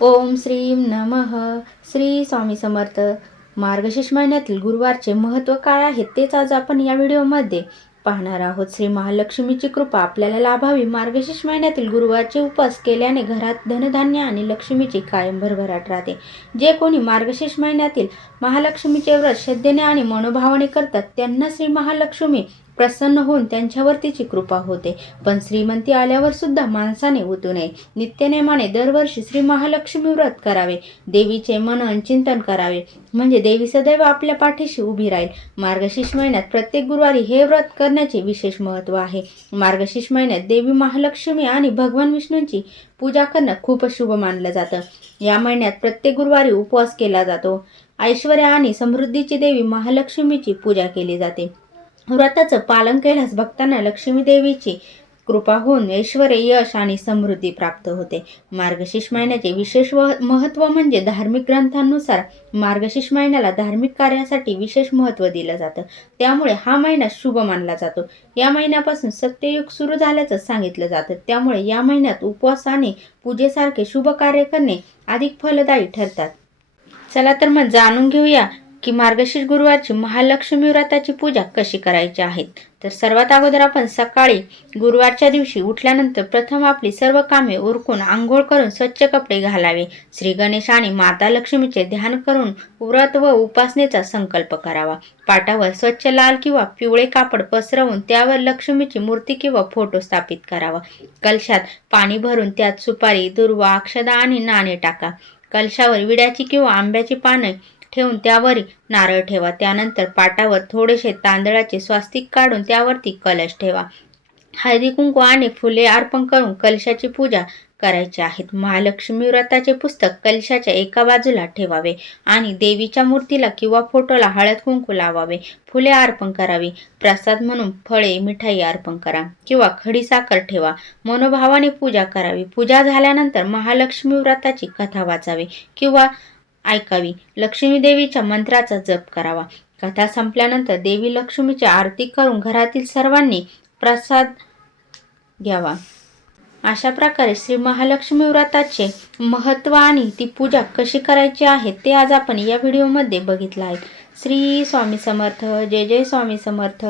ओम श्रीम नमः. श्री स्वामी समर्थ. मार्गशीर्ष महिन्यातील गुरुवारचे महत्त्व काय आहे तेच आज आपण या व्हिडिओमध्ये पाहणार आहोत. श्री महालक्ष्मीची कृपा आपल्याला लाभावी. मार्गशीर्ष महिन्यातील गुरुवारचे उपवास केल्याने घरात धनधान्य आणि लक्ष्मीची कायम भरभराट राहते. जे कोणी मार्गशीर्ष महिन्यातील महालक्ष्मीचे व्रत श्रद्धेने आणि मनोभावाने करतात त्यांना श्री महालक्ष्मी प्रसन्न होऊन त्यांच्यावर तिची कृपा होते. पण श्रीमंती आल्यावर सुद्धा माणसाने उतू नये. नित्यनेमाने दरवर्षी श्री महालक्ष्मी व्रत करावे. देवीचे मनन चिंतन करावे. म्हणजे देवी सदैव आपल्या पाठीशी उभी राहील. मार्गशीर्ष महिन्यात प्रत्येक गुरुवारी हे व्रत करण्याचे विशेष महत्त्व आहे. मार्गशीर्ष महिन्यात देवी महालक्ष्मी आणि भगवान विष्णूंची पूजा करणं खूप शुभ मानलं जातं. या महिन्यात प्रत्येक गुरुवारी उपवास केला जातो. ऐश्वर्या आणि समृद्धीची देवी महालक्ष्मीची पूजा केली जाते. व्रताचं पालन केल्यास भक्तांना लक्ष्मी देवीची कृपा होऊन ऐश्वर यश आणि समृद्धी प्राप्त होते. मार्गशीर्ष महिन्याचे विशेष व महत्त्व म्हणजे धार्मिक ग्रंथांनुसार मार्गशीर्ष महिन्याला धार्मिक कार्यासाठी विशेष महत्त्व दिलं जातं. त्यामुळे हा महिना शुभ मानला जातो. या महिन्यापासून सत्ययुग सुरू झाल्याचं सांगितलं जातं. त्यामुळे या महिन्यात उपवास आणि पूजेसारखे शुभ कार्य करणे अधिक फलदायी ठरतात. चला तर मग जाणून घेऊया की मार्गशीर्ष गुरुवारची महालक्ष्मी व्रताची पूजा कशी करायची आहे? तर सर्वात अगोदर आपण सकाळी गुरुवारच्या दिवशी उठल्यानंतर प्रथम आपली सर्व कामे उरकून आंघोळ करून स्वच्छ कपडे घालावे. श्री गणेश आणि माता लक्ष्मीचे ध्यान करून व्रत व उपासनेचा संकल्प करावा. पाटावर स्वच्छ लाल किंवा पिवळे कापड पसरवून त्यावर लक्ष्मीची मूर्ती किंवा फोटो स्थापित करावा. कलशात पाणी भरून त्यात सुपारी दुर्वा अक्षदा आणि नाणे टाका. कलशावर विड्याची किंवा आंब्याची पाने ठेवून त्यावर नारळ ठेवा. त्यानंतर पाटावर थोडेसे तांदळाचे स्वास्तिक काढून त्यावरती कलश ठेवा. हळदी कुंकू आणि फुले अर्पण करून कलशाची पूजा करायची आहेत. महालक्ष्मी व्रताचे पुस्तक कलशाच्या एका बाजूला ठेवावे आणि देवीच्या मूर्तीला किंवा फोटोला हळद कुंकू लावावे. फुले अर्पण करावी. प्रसाद म्हणून फळे मिठाई अर्पण करा किंवा खडी साखर ठेवा. मनोभावाने पूजा करावी. पूजा झाल्यानंतर महालक्ष्मी व्रताची कथा वाचावी किंवा ऐकावी. लक्ष्मी देवीच्या मंत्राचा जप करावा. कथा संपल्यानंतर देवी लक्ष्मीची आरती करून घरातील सर्वांनी प्रसाद घ्यावा. अशा प्रकारे श्री महालक्ष्मी व्रताचे महत्त्व आणि ती पूजा कशी करायची आहे ते आज आपण या व्हिडिओमध्ये बघितलं आहे. श्री स्वामी समर्थ. जय जय स्वामी समर्थ.